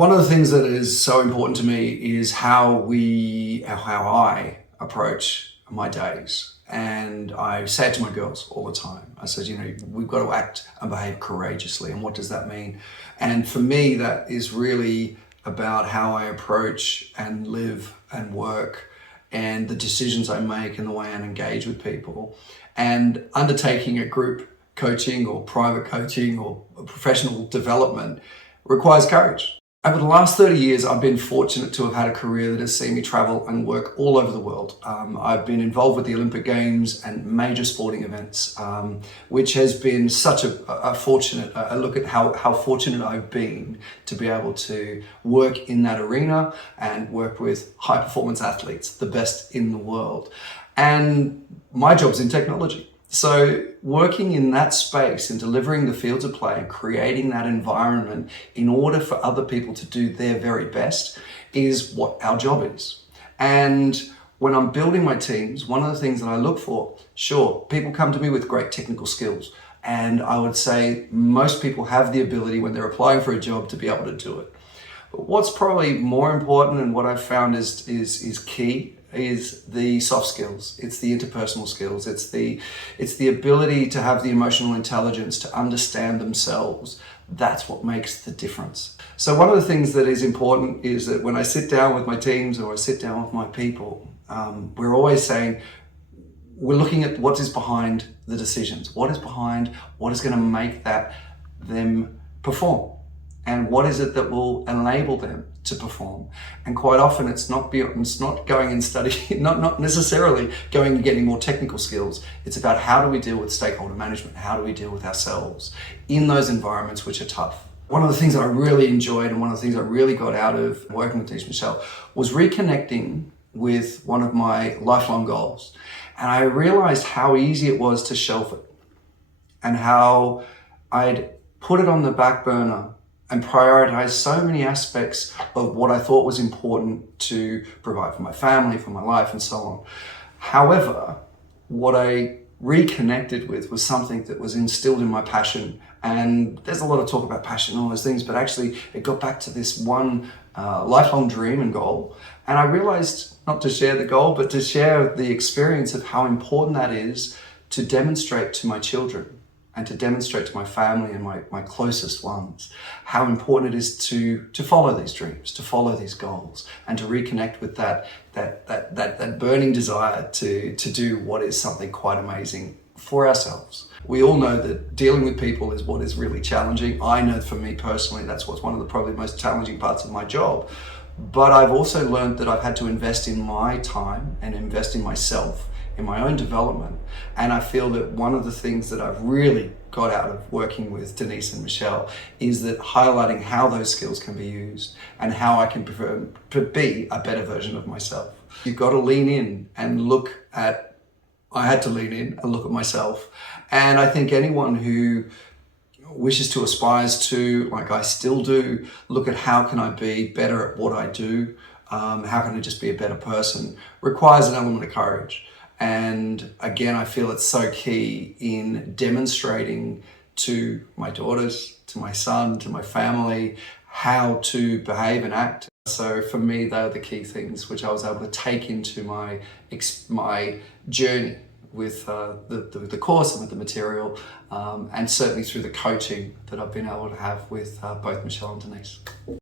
One of the things that is so important to me is how I approach my days. And I say it to my girls all the time. I said, we've got to act and behave courageously. And what does that mean? And for me, that is really about how I approach and live and work and the decisions I make and the way I engage with people. And undertaking a group coaching or private coaching or professional development requires courage. Over the last 30 years, I've been fortunate to have had a career that has seen me travel and work all over the world. I've been involved with the Olympic Games and major sporting events, which has been such a fortunate look at how fortunate I've been to be able to work in that arena and work with high performance athletes, the best in the world. And my job's in technology. So working in that space and delivering the fields of play and creating that environment in order for other people to do their very best is what our job is. And when I'm building my teams, one of the things that I look for, sure, people come to me with great technical skills. And I would say most people have the ability when they're applying for a job to be able to do it. But what's probably more important and what I've found is key is the soft skills. It's the interpersonal skills. It's the ability to have the emotional intelligence to understand themselves. That's what makes the difference. So one of the things that is important is that when I sit down with my teams or I sit down with my people, we're always saying, we're looking at what is behind the decisions. What is behind what is going to make them perform? And what is it that will enable them to perform? And quite often it's not going and studying, not necessarily going and getting more technical skills. It's about how do we deal with stakeholder management? How do we deal with ourselves in those environments which are tough? One of the things that I really enjoyed and one of the things I really got out of working with Denise Michelle was reconnecting with one of my lifelong goals. And I realized how easy it was to shelf it and how I'd put it on the back burner and prioritize so many aspects of what I thought was important to provide for my family, for my life, and so on. However, what I reconnected with was something that was instilled in my passion. And there's a lot of talk about passion and all those things, but actually it got back to this one lifelong dream and goal. And I realized not to share the goal, but to share the experience of how important that is to demonstrate to my children and to demonstrate to my family and my closest ones how important it is to follow these dreams, to follow these goals, and to reconnect with that burning desire to do what is something quite amazing for ourselves. We all know that dealing with people is what is really challenging. I know for me personally, that's what's one of the probably most challenging parts of my job. But I've also learned that I've had to invest in my time and invest in myself, in my own development. And I feel that one of the things that I've really got out of working with Denise and Michelle is that highlighting how those skills can be used and how I can prefer to be a better version of myself. You've got to lean in and I had to lean in and look at myself. And I think anyone who wishes to, aspires to, like I still do, look at how can I be better at what I do, how can I just be a better person, requires an element of courage. And again, I feel it's so key in demonstrating to my daughters, to my son, to my family, how to behave and act. So for me, they are the key things which I was able to take into my journey with the course and with the material, and certainly through the coaching that I've been able to have with both Michelle and Denise.